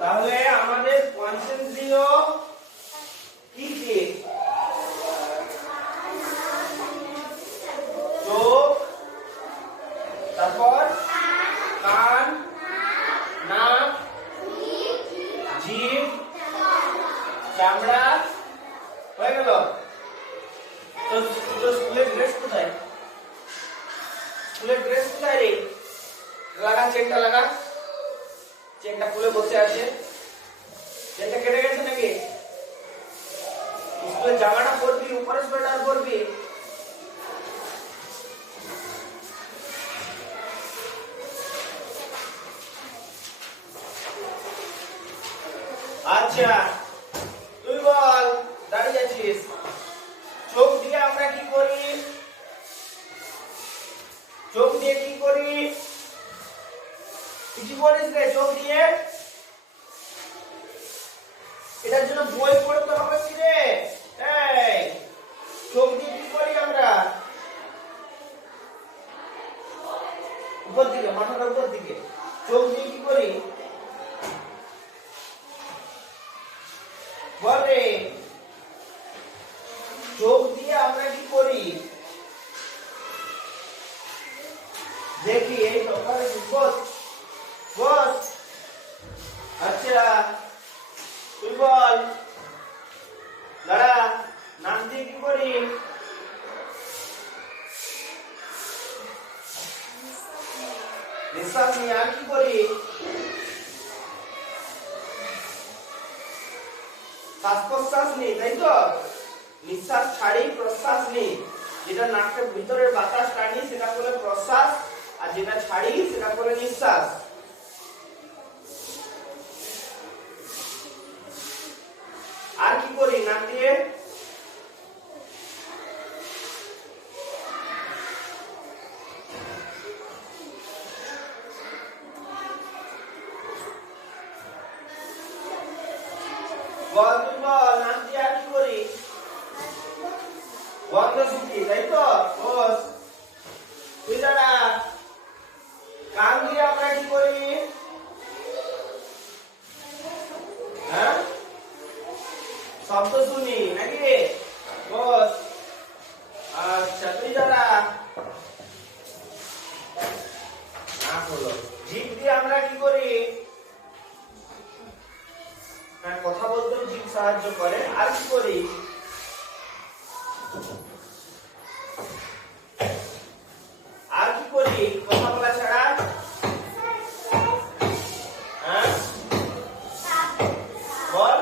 তাহলে আমাদের পঞ্চেন্দ্রিয় কি কি? চোখ, তারপর কান, নাক, জিভ, চামড়া, হয়ে গেল। তো স্কুলের ড্রেস কোথায়? স্কুলের ড্রেস কোথায় রে? লাগা, চেনটা লাগা। চেনটা খুলে বসে আছে। চেনটা কেটে গেছে নাকি? স্কুলের জামাটা পরবি, উপরে সোয়েটার পরবি। আচ্ছা, তুই বল, দাঁড়িয়ে আছিস। চোখ দিয়ে আমরা কি করি? চোখ দিয়ে কি করি? কিছু করিস রে চোখ দিয়ে? এটার জন্য বই পড়তে হবে কি রে? এই চোখ দিয়ে কি করি আমরা? উপর দিকে, মাথাটা উপর দিকে। চোখ দিয়ে কি করি বল রে? চোখ দিয়ে আমরা কি করি দেখি। এই সকালে বস বস। আচ্ছা তুই বল, দাঁড়া। নাক দিয়ে কি করি? নিঃশ্বাস নিয়ে। আর কি করি? শ্বাস প্রশ্বাস নেই, তাই তো? নিঃশ্বাস ছাড়ি, প্রশ্বাস নেই। যেটা নাকের ভিতরের বাতাস টানি সেটা বলে প্রশ্বাস, আর যেটা ছাড়ি সেটা বলে নিঃশ্বাস। আর কি করি নাক দিয়ে? বল, তুই বল, নাক দিয়ে আর কি করি? গন্ধ শুকি, তাই তো? বস। তুই দাঁড়া। কান দিয়ে আমরা কি করি? হ্যাঁ, শব্দ শুনি নাকি? বস। আচ্ছা তুই দাঁড়া। নাক হলো। জিভ দিয়ে আমরা কি করি? হ্যাঁ, কথা বলতেও জিভ সাহায্য করে। আর কি করি? আর কি করি কথা বলা ছাড়া? হ্যাঁ বল।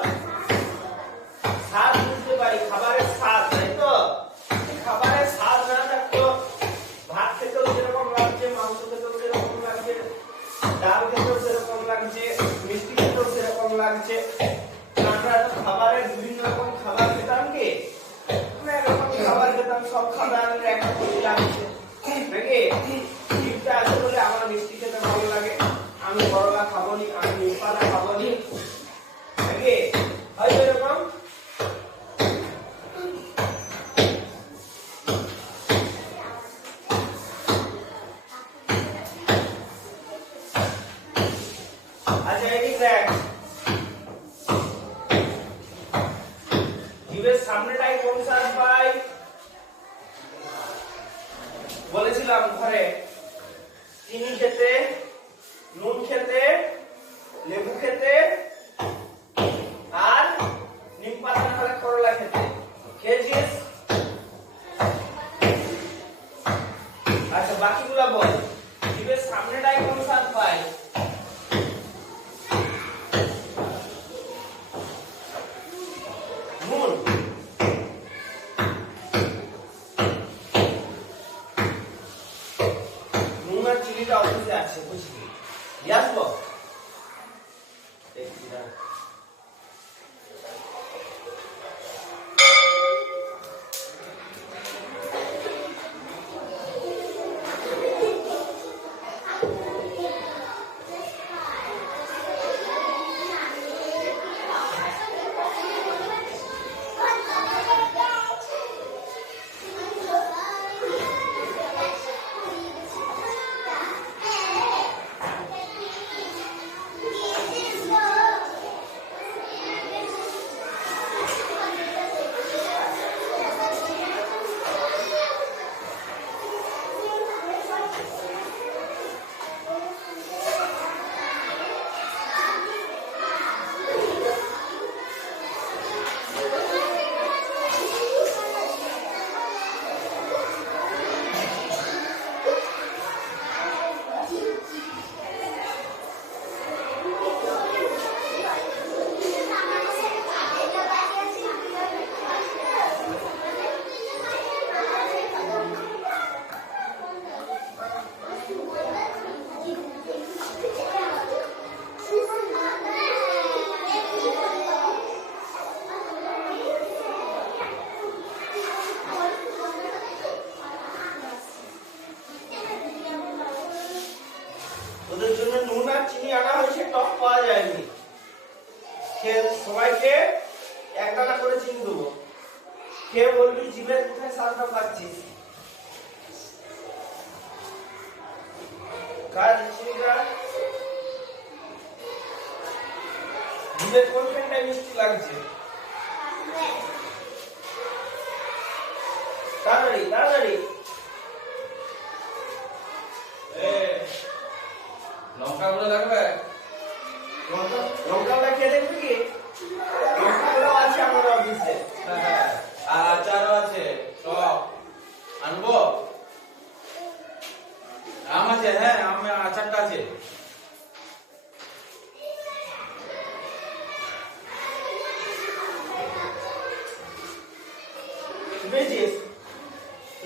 স্বাদ বুঝতে পারি, খাবারের স্বাদ, তাই তো? খাবারের স্বাদ না থাকতো ভাত খেতেও যেরকম লাগছে, মাংস খেতেও সেরকম লাগছে, ডাল খেতেও সেরকম লাগছে, মিষ্টি খেতেও সেরকম লাগছে। আমরা তো খাবারের বিভিন্ন রকম খাবার খেতাম কি? এরকম খাবার খেতাম, সব খাবারের একটা করে লাগছে নাকি? জিভটা আছে বলে আমার মিষ্টি খেতে ভালো লাগে, আমি করলা খাবো নি, আমি নিমপাতা খাবো নি নাকি? হয়তো এরকম। আচ্ছা এদিক দেখ, জিভের সামনেটাই কোন স্বাদ পাই? বলেছিলাম ঘরে চিনি খেতে, নুন খেতে, লেবু খেতে, আর নিম পাতা না হলে করলা খেতে। খেয়েছিস? আচ্ছা বাকিগুলা বল। জিভের সামনেটাই কোন স্বাদ পাই? নুন। নুন আর চিনিটা অবশ্যই আছে, বুঝলি? দিয়ে আসবো। তোদের জন্য নুন আর চিনি আনা হয়েছে, টক পাওয়া যায়নি। সবাইকে এক দানা করে চিনি দেবো, খেয়ে বলবি জিভের কোথায় স্বাদটা পাচ্ছিস। জিভের কোনখানটায় মিষ্টি লাগছে? তাড়াতাড়ি তাড়াতাড়ি। লঙ্কা গুলো লাগবে? লঙ্কাটা খেয়ে দেখবি কি? লঙ্কাগুলো আছে আমার অফিসে। হ্যাঁ, আর আচারও আছে, সব আনবো। আম আছে? হ্যাঁ, আচারটা আছে। বুঝেছিস?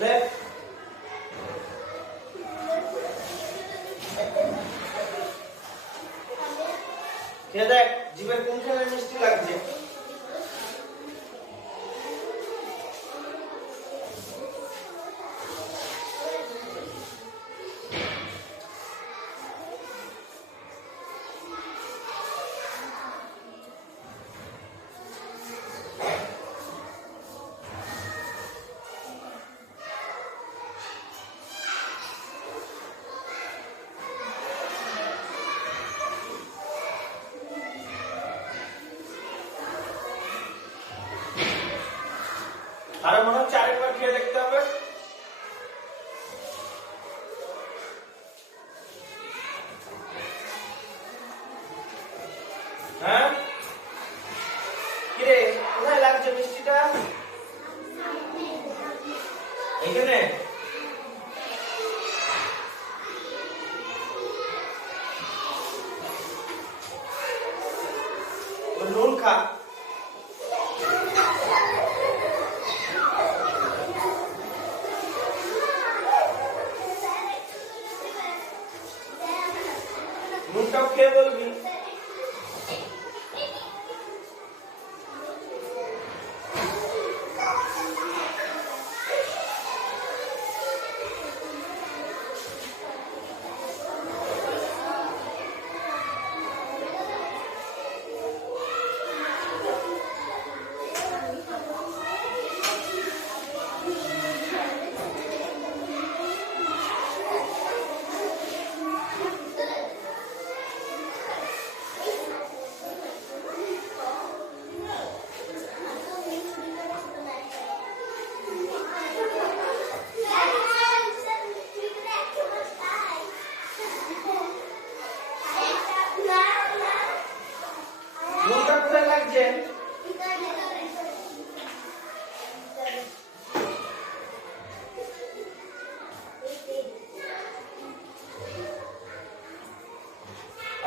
লে খেয়ে দেখ জিভের কোনখানে মিষ্টি লাগছে। আরো মনে হচ্ছে আরেকবার খেয়ে দেখতে হবে। হ্যাঁ কিরে, কোথায় লাগছে মিষ্টিটা? এখানে? নুন খা। নুনটাও খেয়ে বলবি। নুনটা কোথায় লাগছে?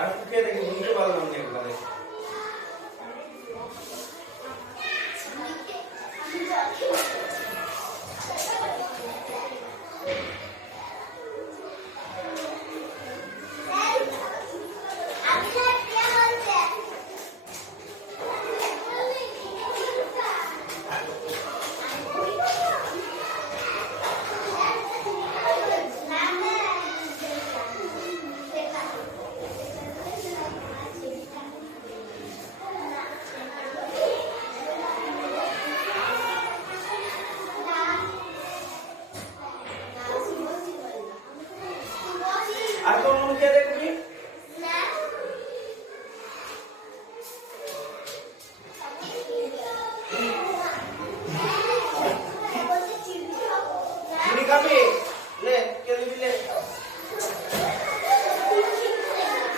আর খেয়ে দেখি, বুঝতে পারলাম না একবারে। আর কোন নুন খেয়ে দেখবি? চিনি খাবি? লে কে দিবি লে।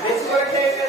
বেশি করে খেয়ে দে।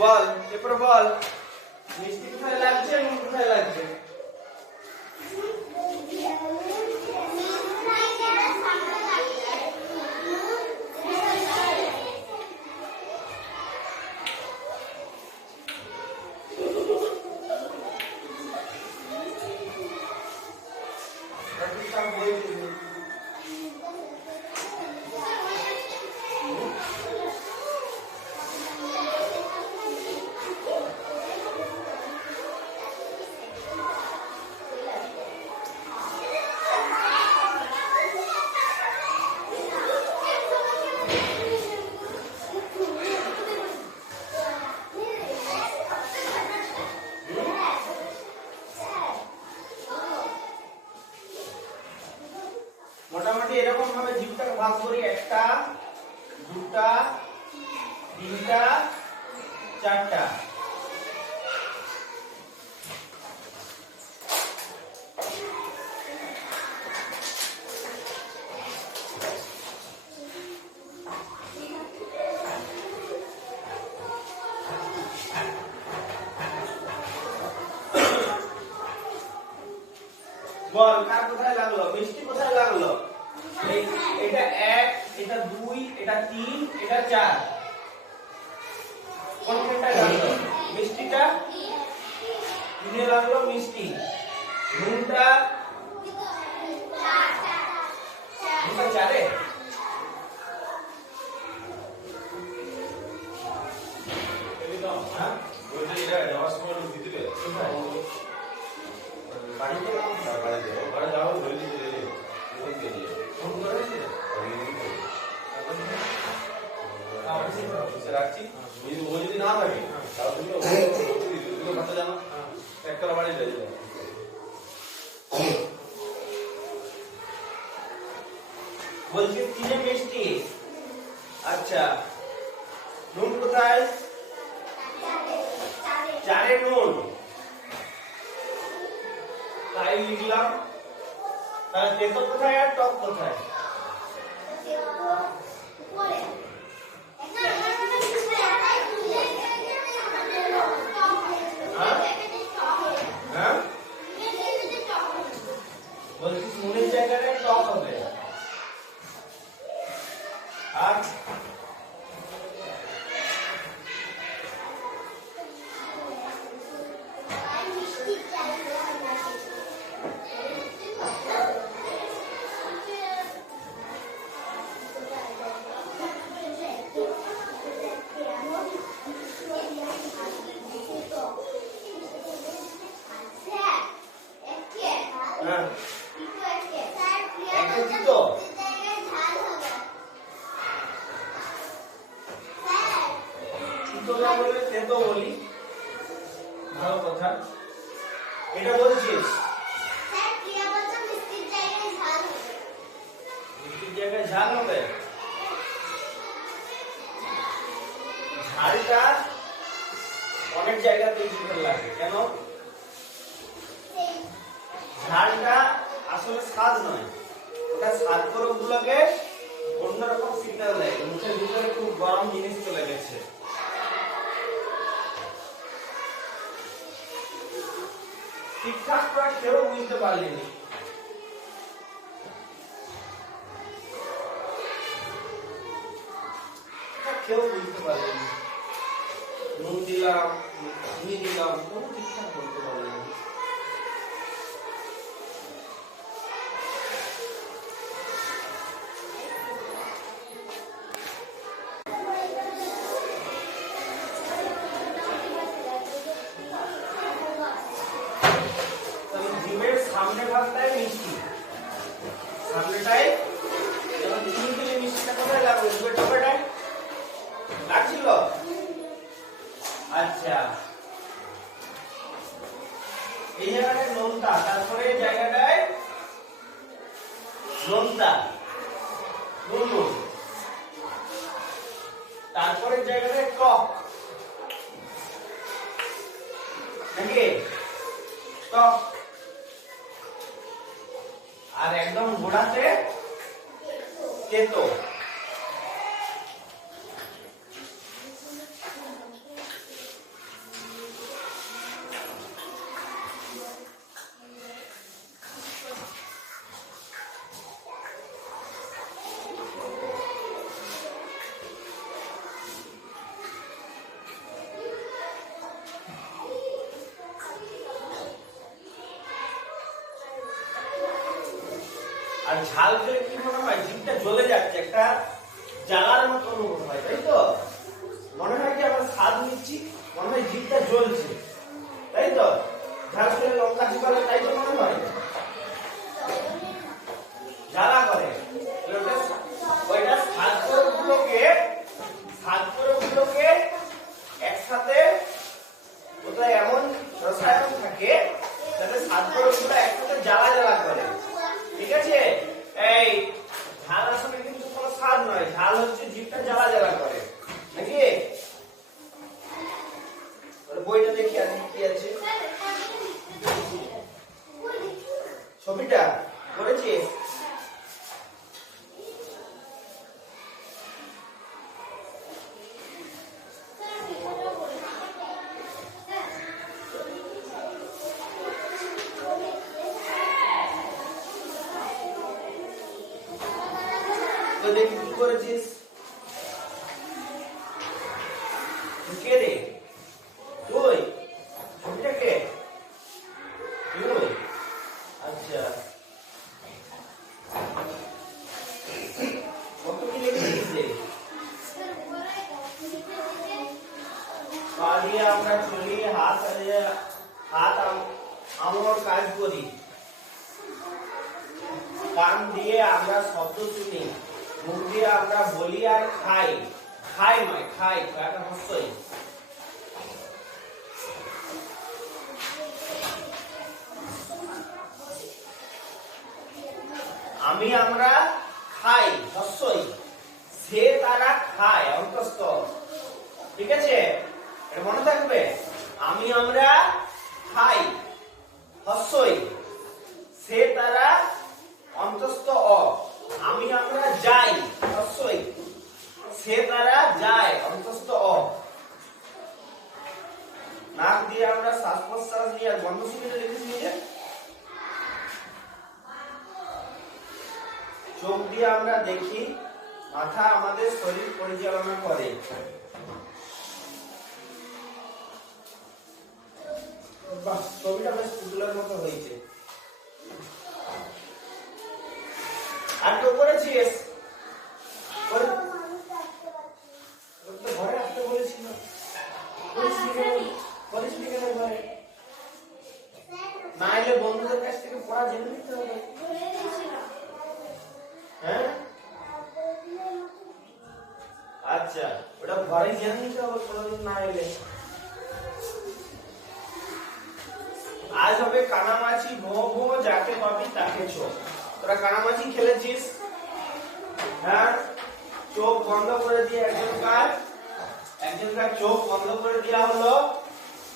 বল এরপর বল মিষ্টি কোথায় লাগছে নুন কোথায় লাগছে মোটামুটি এরকম ভাবে জীবটাকে ভাগ করি একটা দুটা তিনটা চারটা বল কার কোথায় লাগলো মিষ্টি কোথায় লাগলো এটা 1 এটা 2 এটা 3 এটা 4 কোনটায় লাগলো মিষ্টিটা তিনে লাগলো মিষ্টি নুনটা নুনটা 4 এ একদম হ্যাঁ বলতে এটা যাওয়ার সময় লোক দিতে দেবে বাড়িতে বাড়ি যাওয়া ধরে দিতে দেবে ওখান থেকে নিয়ে ফোন করেছে রাখছি ও যদি না থাকে তাহলে তুমি কথা জানো একটা বাড়ি যাই বলছি তিনে মিষ্টি আচ্ছা নুন কোথায় 4 এ নুন তাই লিখলাম তাহলে তেতো কোথায় আর টক কোথায় হ্যাঁ বলছি নুনের জায়গায় টক হবে আর হ্যাঁ একটা তিতো তিতো না বলে তেতো বলি ভালো কথা এটা বলছিস মিষ্টির জায়গায় ঝাল হবে ঝালটা অনেক জায়গাতেই দিতে লাগে কেন ঝালটা আসলে স্বাদ নয় ওটা স্বাদ করক গুলোকে অন্যরকম সিগন্যাল দেয় মুখের ভিতরে খুব গরম জিনিস চলে গেছে ঠিকঠাক করে কেউ বুঝতে পারলিনি কেউ বুঝতে পারলিনি নুন দিলাম চিনি দিলাম কোনো ঠিকঠাক বলতে পারলিনি জীবের সামনে ভাগটাই মিষ্টি সামনেটাই যেমন চিনি দিলে মিষ্টিটা কোথায় লাগবে জীবের টোকাটায় লাগছিল আচ্ছা এই জায়গাটায় নোনতা তারপরে এই জায়গাটায় নোনতা নুন তারপরে জায়গাটায় টক নাকি টক আর একদম গোড়াতে তেতো আর ঝাল খেলে কি মনে হয় জিভটা জ্বলে যাচ্ছে, একটা জ্বালার মতো অনুভব হয়, তাই তো? মনে হয় কি আমরা স্বাদ নিচ্ছি, মনে হয় জিভটা জ্বলছে, তাই তো? ঝাল খেলে লঙ্কা চিবালে তাই তো মনে হয়, জ্বালা করে। ওইটা স্বাদগুলোকে একসাথে কোথায় এমন রসায়ন থাকে যাতে স্বাদগুলো একসাথে জ্বালা জ্বালা করে, ঠিক আছে? এই ঝাল আসলে কিন্তু কোনো স্বাদ নয়, ঝাল হচ্ছে জিভটা জ্বালা জ্বালা করে, নাকি? বইটা দেখি আর কি আছে, ছবিটা করেছিস? তো দেখি কি করেছিস, কে রে তুই? ছবিটা কে? তুই? আচ্ছা, কত কি লিখেছিস রে? পা দিয়ে আমরা চলি, হাত আমর কাজ করি, কান দিয়ে আমরা শব্দ শুনি, মুখ দিয়ে আমরা বলি আর খাই। খাই নয়, খাই, খাইটা হস্যই। আমরা খাই, হস্যই। সে তারা খায়, অন্তস্থ, ঠিক আছে? এটা মনে থাকবে। আমরা খাই, হস্যই। সে তারা অন্তস্থ অ। আমরা যাই, হস্যই। সে তারা যায়, অন্তস্থ অ। নাক দিয়ে আমরা শ্বাস প্রশ্বাস নিয়ে গন্ধ শুনে লিখেছি নিজে। চোখ দিয়ে আমরা দেখি, মাথা আমাদের শরীর পরিচালনা করে। বাহ, ছবিটা বেশ পুতুলের মতো হয়েছে। আর তো করেছিস? ঘরে আসতে বলেছিল, না এলে বন্ধুদের কাছ থেকে পড়া জেনে নিতে হবে। হ্যাঁ, আচ্ছা, ওটা ঘরে জেনে নিতে হবে কোনোদিন না এলে। আজ হবে কানামাছি ভো ভো, যাকে পাবি তাকে ছো। তোরা কানামাছি খেলেছিস? হ্যাঁ, চোখ বন্ধ করে দিয়ে একজনকার চোখ বন্ধ করে দেওয়া হলো,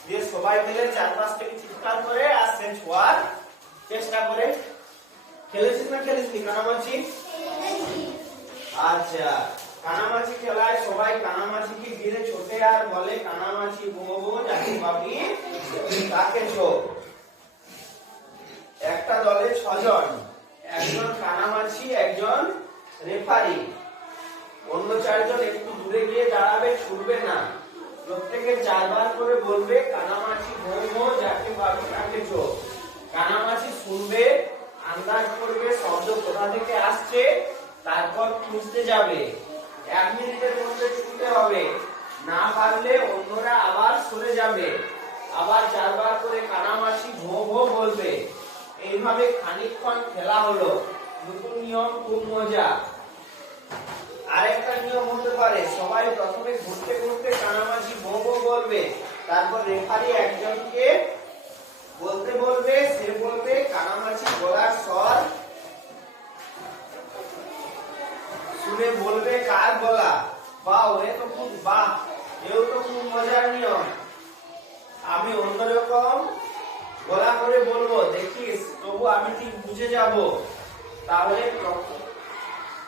দিয়ে সবাই মিলে চারপাশ থেকে চিৎকার করে আর সে ছোঁয়ার চেষ্টা করে। খেলেছিস না খেলেছিস কানামাছি? আচ্ছা, কানামাছি খেলায় সবাই কানামাছিকে ঘিরে ছোটে আর বলে কানামাছি ভো ভো, যাকে পাবি তাকে ছো। একটা দলে 6 জন, একজন কানামাছি, একজন রেফারি, অন্য 4 জন একটু দূরে গিয়ে দাঁড়াবে, ছুটবে না। প্রত্যেকে 4 বার করে বলবে কানামাছি ভো ভো, যাকে পাবি তাকে ছো। কানামাছি শুনবে, আন্দাজ করবে শব্দ কোথা থেকে আসছে, তারপর খুঁজতে যাবে। 1 মিনিটের মধ্যে ছুটতে হবে, না পারলে অন্যরা আবার সরে যাবে। আবার 4 বার করে কানামাছি ভো ভো বলবে। এইভাবে খানিকক্ষণ খেলা হলো। নতুন নিয়ম, খুব মজা। আরেকটা নিয়ম হতে পারে, সবাই প্রথমে ঘুরতে ঘুরতে কানামাছি ভো ভো বলবে, তারপর রেফারি একজনকে বলতে বলবে, সে বলবে কানামাছি বলার স্বর শুনে বলবে কার বলা। বাহ, এও তো খুব মজার নিয়ম। আমি অন্যরকম গলা করে বলবো, দেখিস, তবু আমি ঠিক বুঝে যাব। তাহলে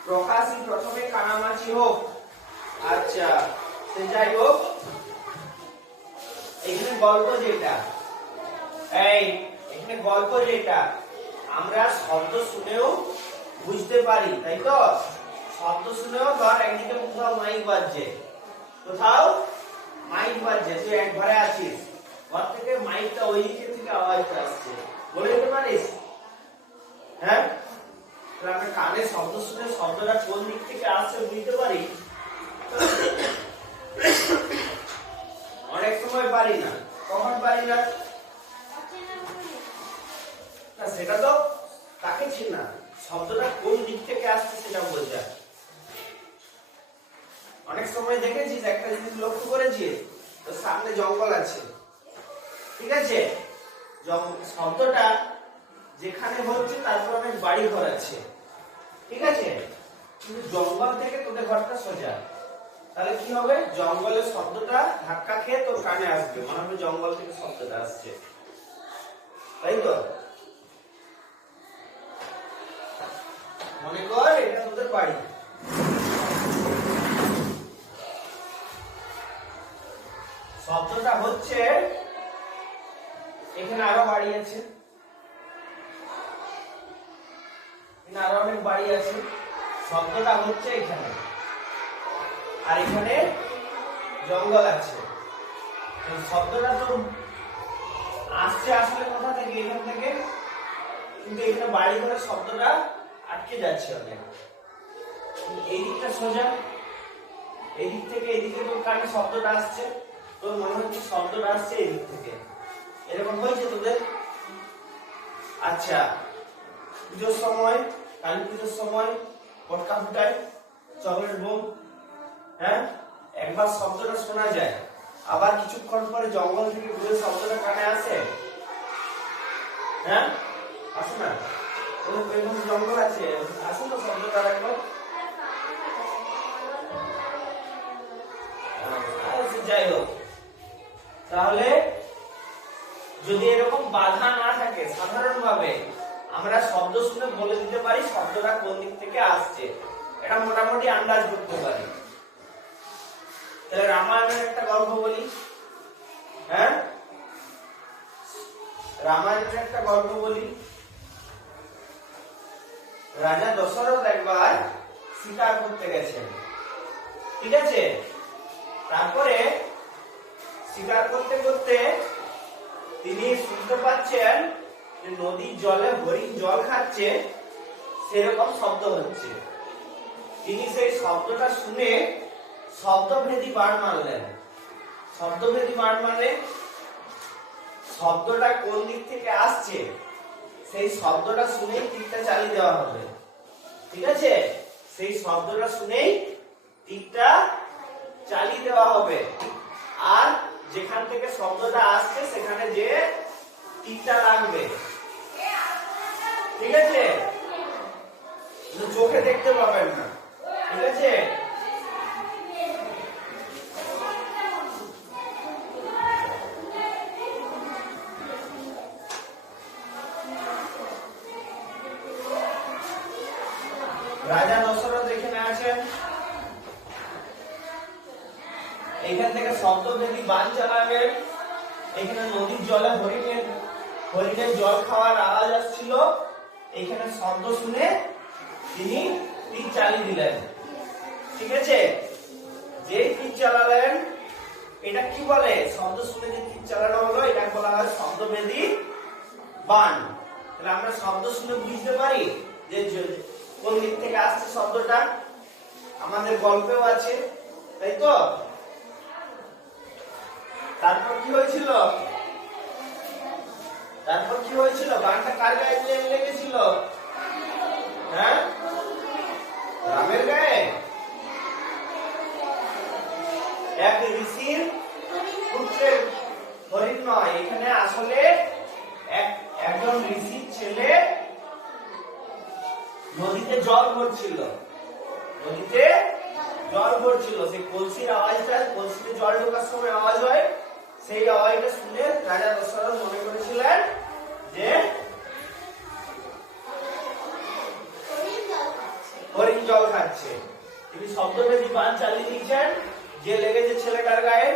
প্রকাশই প্রথমে কানামাছি হোক। আচ্ছা, সে যাই হোক, এখানে গল্প যেটা আমরা শব্দ শুনেও বুঝতে পারি, তাই তো? শব্দ শুনেও ধর একদিকে কোথাও মাইক বাজছে, তুই এক ঘরে আছিস, ঘর থেকে মাইকটা ওই দিকে থেকে আওয়াজটা আসছে, বলে দিতে পারিস? হ্যাঁ, তাহলে আমরা কানে শব্দ শুনে শব্দটা কোন দিক থেকে আসছে বুঝতে পারি। অনেক সময় পারি না। কখন পারি না? না সেটা তো তাকে চিনা, শব্দটা কোন দিক থেকে আসছে সেটা বোঝা। অনেক সময় দেখেছিস, একটা জিনিস লক্ষ্য করেছিস, তো সামনে জঙ্গল আছে, ঠিক আছে, শব্দটা যেখানে হচ্ছে তারপর অনেক বাড়ি ঘর আছে, ঠিক আছে, কিন্তু জঙ্গল থেকে তোদের ঘরটা সোজা, তাহলে কি হবে? জঙ্গলের শব্দটা ধাক্কা খেয়ে তোর কানে আসবে, মনে হবে জঙ্গল থেকে শব্দটা আসছে, তাই তো? মনে কর এটা তোদের বাড়ি, শব্দটা হচ্ছে এখানে, আরো বাড়ি আছে, এখানে আরো অনেক বাড়ি আছে, শব্দটা হচ্ছে এখানে, আর এখানে জঙ্গল আছে। শব্দটা তো আসছে আসলে কোথা থেকে? এখান থেকে, কিন্তু এখানে বাড়ি ঘরের শব্দটা আটকে যাচ্ছে অনেক। এই দিকটা সোজা, এই দিক থেকে এদিকে তোর কানে শব্দটা আসছে, তোর মনে হচ্ছে শব্দটা আসছে এই দিক থেকে। এরকম হয়েছে তোদের? আচ্ছা, পুজোর সময়, কালী পুজোর সময় পটকা ফুটায়, চকলেট বোম, হ্যাঁ, একবার শব্দটা শোনা যায়, আবার কিছুক্ষণ পরে জঙ্গল থেকে ঘুরে শব্দটা কানে আসে, হ্যাঁ, আসে না? এরকম জঙ্গল আছে, আসে না শব্দটা একবার? যাই হোক, তাহলে যদি এরকম বাধা না থাকে, সাধারণভাবে আমরা শব্দ শুনে বলে দিতে পারি শব্দটা কোন দিক থেকে আসছে, এটা মোটামুটি আন্দাজ করতে পারি। তাহলে রামায়ণের একটা গল্প বলি, হ্যাঁ, রামায়ণের একটা গল্প বলি। রাজা দশরথ একবার শিকার করতে গেছেন, ঠিক আছে, তারপরে শিকার করতে করতে তিনি শুনতে পাচ্ছেন যে নদীর জলে হরিণ জল খাচ্ছে, সেরকম শব্দ হচ্ছে। তিনি সেই শব্দটা শুনে শব্দভেদী বাণ মারলেন। শব্দভেদী বাণ মানে শব্দটা কোন দিক থেকে আসছে সেই শব্দটা শুনেই তীরটা চালিয়ে দেওয়া হবে, ঠিক আছে, সেই শব্দটা শুনেই তীরটা চালিয়ে দেওয়া হবে, আর যেখান থেকে শব্দটা আসছে সেখানে যে তীরটা লাগবে, ঠিক আছে, চোখে দেখতে পাবেন না, ঠিক আছে। রাজা দশরথ এখানে আছেন, এখান থেকে শব্দভেদী বাণ চালাবেন, এখানে নদীর জলে হরিণের জল খাওয়ার আওয়াজ আসছিল, এখানে শব্দ শুনে তিনি তীর চালিয়ে দিলেন, ঠিক আছে। যে তীর চালালেন, এটা কি বলে? শব্দ শুনে যে তীর চালানো হলো এটা বলা হয় শব্দভেদী বাণ। তাহলে আমরা শব্দ শুনে বুঝতে পারি যে কোন দিক থেকে আসছে শব্দটা, আমাদের গল্পেও আছে, তাই তো? তারপর কি হয়েছিল? তারপর কি হয়েছিল? বাণটা কার গায়ে লেগেছিল? হ্যাঁ, রামের গায়ে। এক ঋষির পুত্রের হরিণ নয়, এখানে আসলে একজন ঋষির ছেলে নদীতে জল ভরছিল, নদীতে জল ভরছিল, সেই কলসির আওয়াজটা, কলসিতে জল ঢোকার সময় আওয়াজ হয়, সেই আওয়াজটা শুনে রাজা দশরথ মনে করেছিলেন যে হরিণ জল খাচ্ছে। তিনি শব্দভেদী বাণ চালিয়ে দিয়েছেন, যে লেগেছে ছেলেটার গায়ে,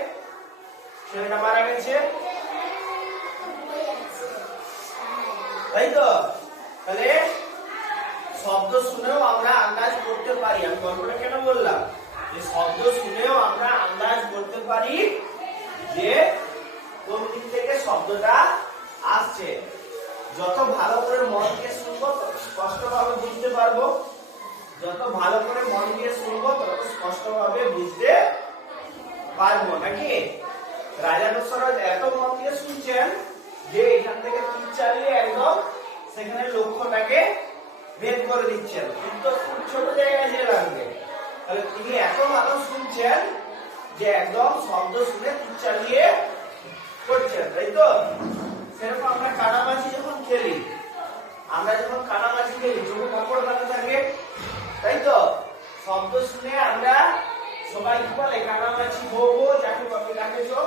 ছেলেটা মারা গেছে, তাই তো? তাহলে শব্দ শুনেও আমরা আন্দাজ করতে পারি, আমি গল্পটা কেন বললাম যে শব্দ শুনেও আমরা আন্দাজ করতে পারি যে কোন দিক থেকে শব্দটা আসছে। যত ভালো করে মন দিয়ে শুনবো স্পষ্টভাবে বুঝতে পারবো। যত ভালো করে মন দিয়ে শুনবো তত স্পষ্টভাবে বুঝতে পারবো, নাকি? রাজা দশরথ এত মন দিয়ে শুনছেন যে এখান থেকে তীর চালিয়ে একদম সেখানে লক্ষ্যটাকে ভেদ করে দিচ্ছেন, কিন্তু খুব ছোট জায়গায় যে লাগবে। তাহলে তিনি এত ভালো শুনছেন যে একদম শব্দ শুনে তীর চালিয়ে করছেন, তাই তো? সেরকম আমরা কানামাছি যখন খেলি, চোখে কাপড় বাঁধা থাকে, তাই তো? শব্দ শুনে আমরা সবাই কি বলে? কানামাছি বো বো, যাকে বাপে ডাকে চো,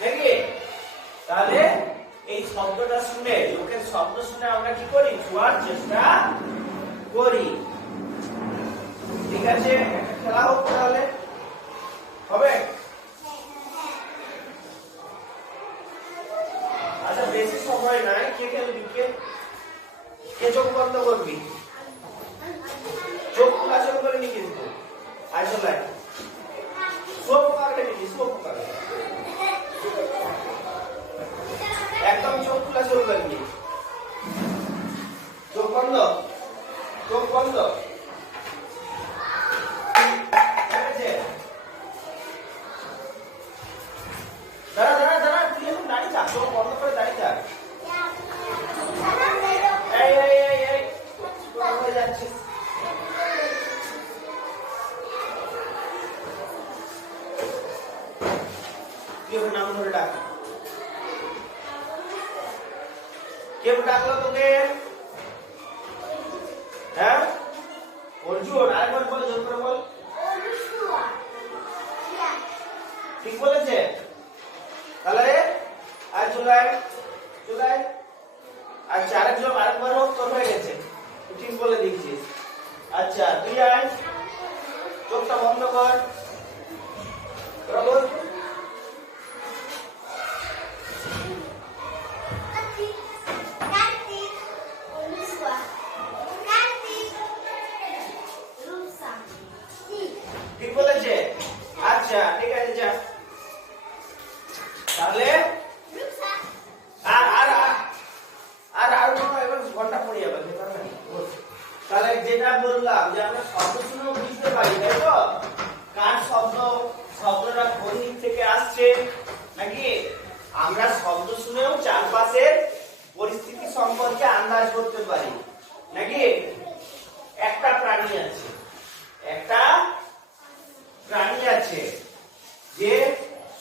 নাকি? তাহলে এই শব্দটা শুনে, লোকের শব্দ শুনে আমরা কি করি? ছোঁয়ার চেষ্টা করি। ঠিক আছে, একটা খেলা হোক তাহলে, হবে? আচ্ছা, বেশি সময় নাই। কে খেলবি? কে চোখ বন্ধ করবি? চোখ খোলা চলবে নি কিন্তু। আসলে একদম চোখ খোলা চলবে নি। চোখ বন্ধ, চোখ বন্ধ। দাঁড়া দাঁড়া দাঁড়া, তুই এখন দাঁড়িয়ে থাক, চোখ বন্ধ করে দাঁড়িয়ে থাক। হয়ে যাচ্ছে। নাম ধরে ডাক। কে ডাকলো তোকে? হ্যাঁ, অর্জুন। আরেকবার বল, জোর করে বল। ঠিক বলেছে? তাহলে আর চুলাই চুলাই। আচ্ছা, আরেকবার হোক, তোর হয়ে গেছে, ঠিক বলে দিচ্ছিস। আচ্ছা, তুই আয়, চোখটা বন্ধ কর। বল। ঠিক বলেছে? আচ্ছা, ঠিক আছে, যা। তাহলে ঘন্টা পড়ে যাবে। তাহলে যেটা বললাম যে আমরা শব্দ শুনেও বুঝতে পারি, তাই তো? কার শব্দটা কোন দিক থেকে আসছে, নাকি? আমরা শব্দ শুনেও চারপাশের পরিস্থিতি সম্পর্কে আন্দাজ করতে পারি, নাকি? একটা প্রাণী আছে যে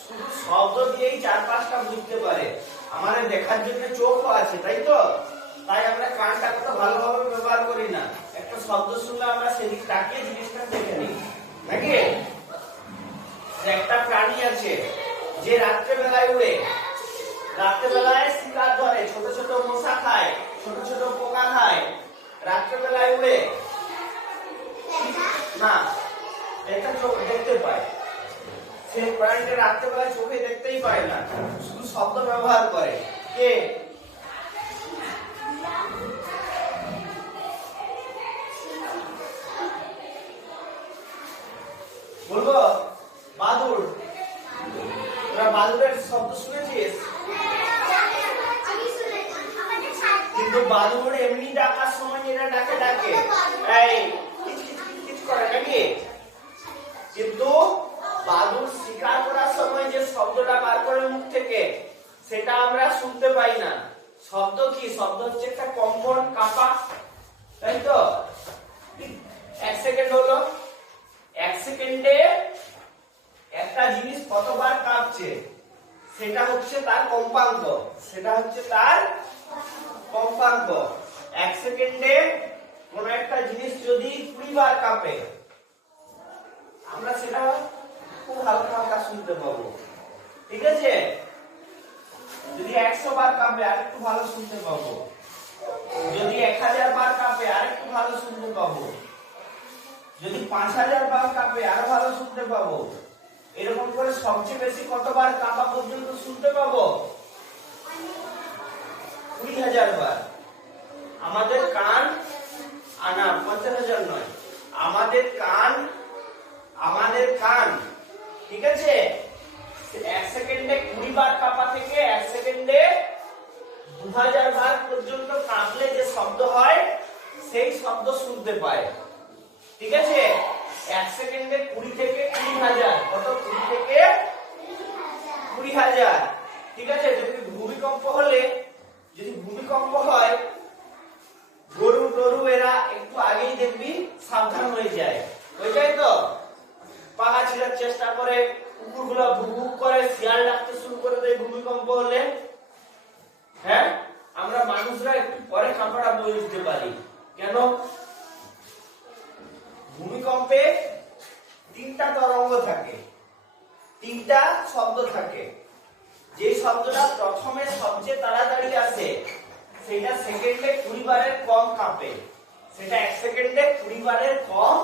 শুধু শব্দ দিয়েই চারপাশটা বুঝতে পারে। আমাদের দেখার জন্য চোখও আছে, তাই তো? তাই আমরা কানটা কত ভালোভাবে ব্যবহার করি না। একটা শব্দ শুনলে আমরা সেদিক তাকিয়ে জিনিসটা দেখে নিই, নাকি? একটা প্রাণী আছে যে রাত্রেবেলায় উড়ে, রাত্রেবেলায় শিকার ধরে, ছোট ছোট মশা খায়, ছোট ছোট পোকা খায়, রাত্রেবেলায় উড়ে। না, এটা চোখ দেখতে পায়। সেই প্রাণীটা রাত্রেবেলায় চোখে দেখতেই পায় না, শুধু শব্দ ব্যবহার করে। কে? বলবো? বাদুড়। তোরা বাদুড়ের শব্দ শুনেছিস? কিন্তু বাদুড় এমনি ডাকার সময় এরা ডাকে ডাকে, এই কিচ করে, নাকি? কিন্তু বাদুড় শিকার করার সময় যে শব্দটা বার করে মুখ থেকে, সেটা আমরা শুনতে পাই না। শব্দ কি? শব্দ হচ্ছে একটা কম্পন, কাঁপা, তাই তো? 1 সেকেন্ড হলো, 1 সেকেন্ডে একটা জিনিস কতবার কাঁপছে সেটা হচ্ছে তার কম্পাঙ্ক। 1 সেকেন্ডে কোন একটা জিনিস যদি 20 বার কাঁপে, আমরা সেটা খুব হালকা হালকা শুনতে পাবো, ঠিক আছে? যদি 100 বার কাঁপে আরেকটু ভালো শুনতে পাবো, যদি 1000 বার কাঁপে আরেকটু ভালো শুনতে পাবো, যদি 5000 বার কাঁপে আরো ভালো শুনতে পাবো। এরকম করে সবচেয়ে বেশি কতবার কাঁপা পর্যন্ত শুনতে পাবো? 20000 বার। আমাদের কান, আনা 50,000 নয়, আমাদের কান, ঠিক আছে? 1 সেকেন্ডে 20 বার কাঁপা থেকে 1 সেকেন্ডে 2000 বার পর্যন্ত কাঁপলে যে শব্দ হয়, সেই শব্দ শুনতে পায়। ঠিক আছে, 1 সেকেন্ডে 20 থেকে 20,000, কত 20 থেকে 20,000। ঠিক আছে, যদি ভূমিকম্প হয় গরু টরু এরা একটু আগেই দেখবি সাবধান হয়ে যায় তো, পাখা ছিঁড়ার চেষ্টা করে, কুকুরগুলো ভুক ভুক করে, শিয়াল ডাকতে শুরু করে দেয় ভূমিকম্প হলে। হ্যাঁ, আমরা মানুষরা একটু পরে কাঁপাটা বয়ে উঠতে পারি। কেন? ভূমিকম্পে 3টা তরঙ্গ থাকে, 3টা শব্দ থাকে। যে শব্দটা প্রথমে সবচেয়ে তাড়াতাড়ি আসে সেটা সেকেন্ডে 20 বারের কম কাঁপে, সেটা 1 সেকেন্ডে 20 বারের কম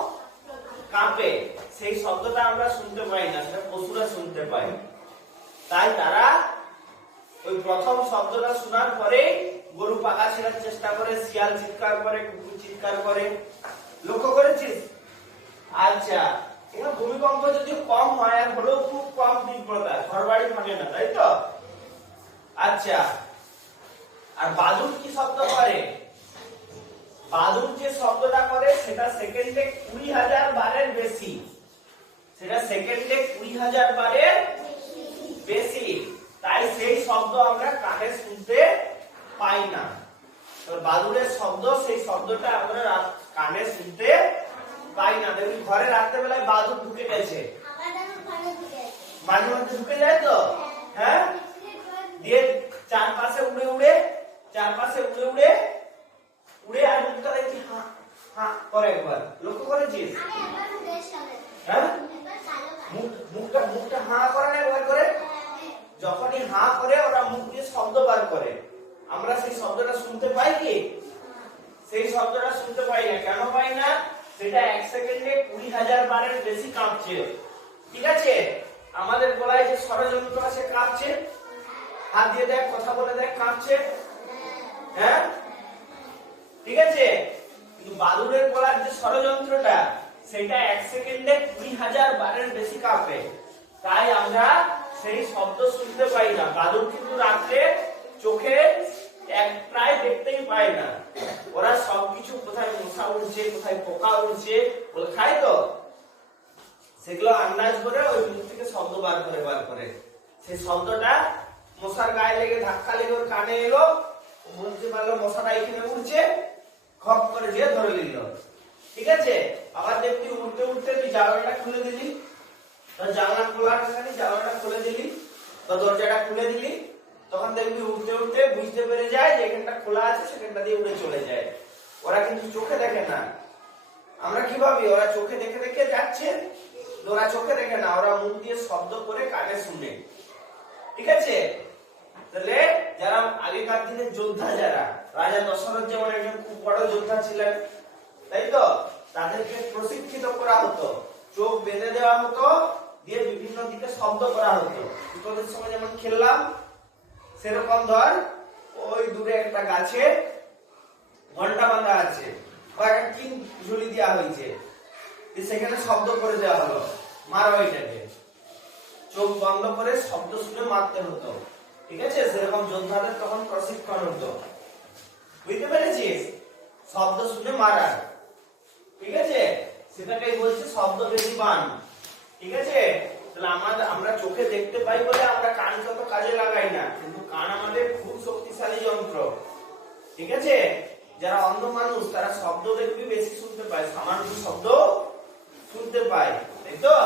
কাঁপে। সেই শব্দটা আমরা শুনতে পাই না, সেটা পশুরা শুনতে পায়। তাই তারা ওই প্রথম শব্দটা শোনার পরে গরু পাকা ছেড়ার চেষ্টা করে, শিয়াল চিৎকার করে, কুকুর চিৎকার করে। লক্ষ্য করেছিস? আচ্ছা, এখানে ভূমিকম্প যদি কম হয় আর হলেও খুব কম তীব্রতা, ঘরবাড়ি ভাঙে না, তাই তো? আচ্ছা, আর বাদুড় কি শব্দ করে? বাদুড় যে শব্দটা করে সেটা সেকেন্ডে 20,000 বারের বেশি, সেটা সেকেন্ডে 20,000 বারের বেশি। তাই সেই শব্দ আমরা কানে শুনতে পাই না। তো বাদুড়ের শব্দ, সেই শব্দটা আমরা কানে শুনতে পাই না। দেখবি ঘরে রাত্রে বেলায় বাদুড় ঢুকে গেছে, মাঝে মাঝে ঢুকে যায় তো, হ্যাঁ, দিয়ে চারপাশে উড়ে উড়ে আর মুখটা দেখি হা হা করে, একবার লক্ষ্য করেছিস? হ্যাঁ, মুখটা হা করে না একবার করে? যখনই হা করে ওরা মুখ দিয়ে শব্দ বার করে, আমরা সেই শব্দটা শুনতে পাই কি? সেই শব্দটা শুনতে পাই না। কেন পাই না? সেটা 1 সেকেন্ডে 20,000 বারের বেশি কাঁপছে। ঠিক আছে, আমাদের গলায় যে ষড়যন্ত্র আছে কাঁপছে, হাত দিয়ে দেখ, কথা বলে দেখ, কাঁপছে। হ্যাঁ, ঠিক আছে, কিন্তু বাদুড়ের গলার যে ষড়যন্ত্রটা সেটা 1 সেকেন্ডে 20,000 বারের বেশি কাঁপে। তাই আমরা সেই শব্দ শুনতে পাই না। বাদুড় কিন্তু রাত্রে চোখে প্রায় দেখতেই পায় না। ওরা সবকিছু, কোথায় মশা উড়ছে, কোথায় পোকা উড়ছে বলে খায় তো, সেগুলো আন্দাজ করে ওই মুখ থেকে শব্দ বার করে সেই শব্দটা মশার গায়ে লেগে ধাক্কা লেগে ওর কানে এলো, বুঝতে পারলো মশাটা এখানে উড়ছে, খপ করে দিয়ে ধরে নিল। ঠিক আছে, আবার দেখবি উঠতে উঠতে তুই জানালাটা খুলে দিলি, জানলা খোলার জানলাটা খুলে দিলি বা দরজাটা খুলে দিলি, তখন দেখবি উঠতে উঠতে বুঝতে পেরে যায় যে এখানটা খোলা আছে, সেখানটা দিয়ে উড়ে চলে যায়। ওরা কিন্তু চোখে দেখে না। আমরা কি ভাবি ওরা চোখে দেখে দেখে যাচ্ছে? ওরা চোখে দেখে না, ওরা মুখ দিয়ে শব্দ করে কানে শুনে। ঠিক আছে, তাহলে যারা আগেকার দিনের যোদ্ধা, যারা রাজা দশরথ যেমন একজন খুব বড় যোদ্ধা ছিলেন, তাই তো, তাদেরকে প্রশিক্ষিত করা হতো, চোখ বেঁধে দেওয়া হতো, দিয়ে বিভিন্ন দিকে শব্দ করা হতো। তোদের সময় যেমন খেললাম, সেরকম ধর ওই দূরে একটা গাছে ঘন্টা বাঁধা আছে বা একটা কিং ঝুলি দেওয়া হয়েছে, সেখানে শব্দ করে দেওয়া হলো, মারো এটাকে, চোখ বন্ধ করে শব্দ শুনে মারতে হতো। ঠিক আছে, সেরকম যোদ্ধাদের তখন প্রশিক্ষণ হতো। বুঝতে পেরেছিস? শব্দ শুনে মারা। ঠিক আছে, সেটাকেই বলছে শব্দ বেশি বান। ঠিক আছে, তাহলে আমরা চোখে দেখতে পাই বলে আমরা কানকে তো কাজে লাগাই না, কিন্তু কান আমাদের খুব শক্তিশালী যন্ত্র। ঠিক আছে, যারা অন্ধ মানুষ তারা শব্দ দেখবি বেশি শুনতে পায়, সামান্য শব্দ শুনতে পায়, তাই তো,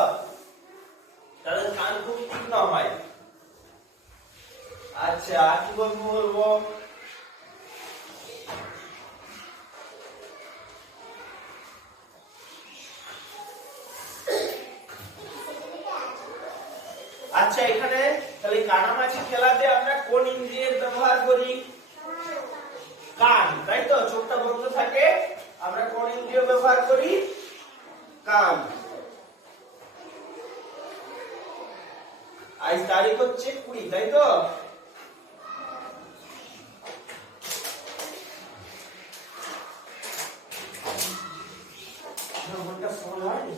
তাদের কান খুব তীক্ষ্ণ হয়। আচ্ছা, কি বলবো? আচ্ছা, এখানে তাহলে কানামাছি খেলাতে আমরা কোন ইন্দ্রিয়ের ব্যবহার করি? কান, তাই তো, চোখটা বন্ধ থাকে, আমরা কোন ইন্দ্রিয় ব্যবহার করি? কান। আজ তারিখ হচ্ছে 20, তাই তো? ঘন্টা সময় হয়নি।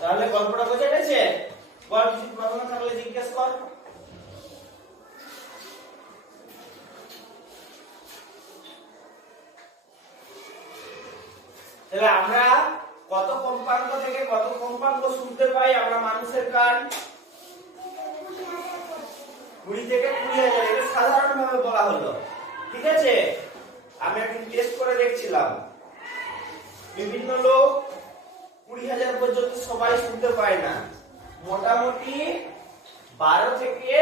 তাহলে গল্পটা বোঝা গেছে? বল, কিছু প্রশ্ন থাকলে জিজ্ঞেস কর। তাহলে আমরা কত কম্পাঙ্ক থেকে কত কম্পাঙ্ক শুনতে পাই আমরা মানুষের কান? 20 থেকে 20,000, এটা সাধারণভাবে বলা হলো। ঠিক আছে, আমি একদিন টেস্ট করে দেখছিলাম, বিভিন্ন লোক 20,000 পর্যন্ত সবাই শুনতে পায় না, মোটামুটি 12,000 থেকে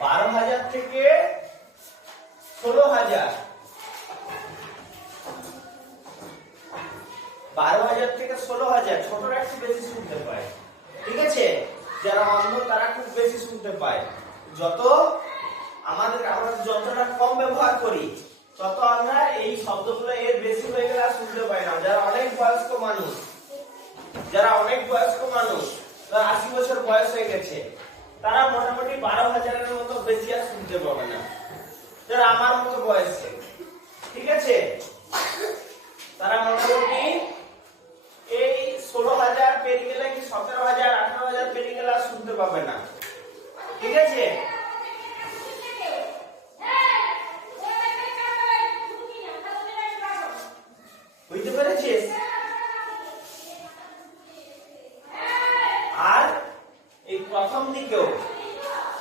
16,000, 12,000 থেকে 16,000 ছোটরা একটু বেশি শুনতে পায়। ঠিক আছে, যারা অন্ধ তারা খুব বেশি শুনতে পায়। যত আমরা যন্ত্রটা কম ব্যবহার করি তত আমরা এই শব্দগুলো এর বেশি হয়ে গেলে আর শুনতে পাই না। যারা অনেক বয়স্ক মানুষ, যারা 80 বছর বয়স হয়ে গেছে, তারা মোটামুটি 12,000-এর মতো বেশি আর শুনতে পাবে না, যারা আমার মতো বয়সে। ঠিক আছে, তারা মোটামুটি এই 16,000 পেরিয়ে গেলে কি 17,000, 18,000 পেরিয়ে গেলে আর শুনতে পাবে না। ঠিক আছে, বুঝতে পেরেছিস? আর এই প্রথম দিকেও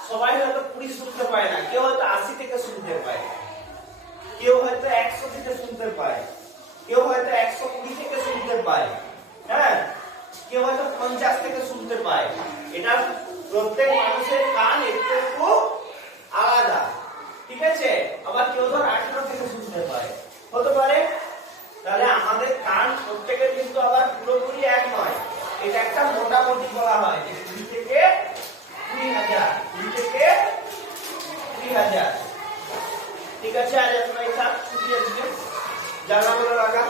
সবাই হয়তো 20 শুনতে পায় না, কেউ হয়তো 80 থেকে শুনতে পায়, কেউ হয়তো 100 থেকে শুনতে পায়, কেউ হয়তো 120 থেকে শুনতে পায়, হ্যাঁ, কেউ হয়তো 50 থেকে শুনতে পায়। এটা প্রত্যেক মানুষের কান একটু একটু আলাদা। ঠিক আছে, আবার কেউ ধর 18 থেকে শুনতে পায়, হতে পারে। তাহলে আমাদের কান প্রত্যেকের কিন্তু আবার পুরোপুরি এক নয়, এটা একটা মোটামুটি বলা হয় যে 20 থেকে 20,000, 20 থেকে 20,000। ঠিক আছে, আজ আপনার ছুটি আসবে, জানাগুলো লাগা।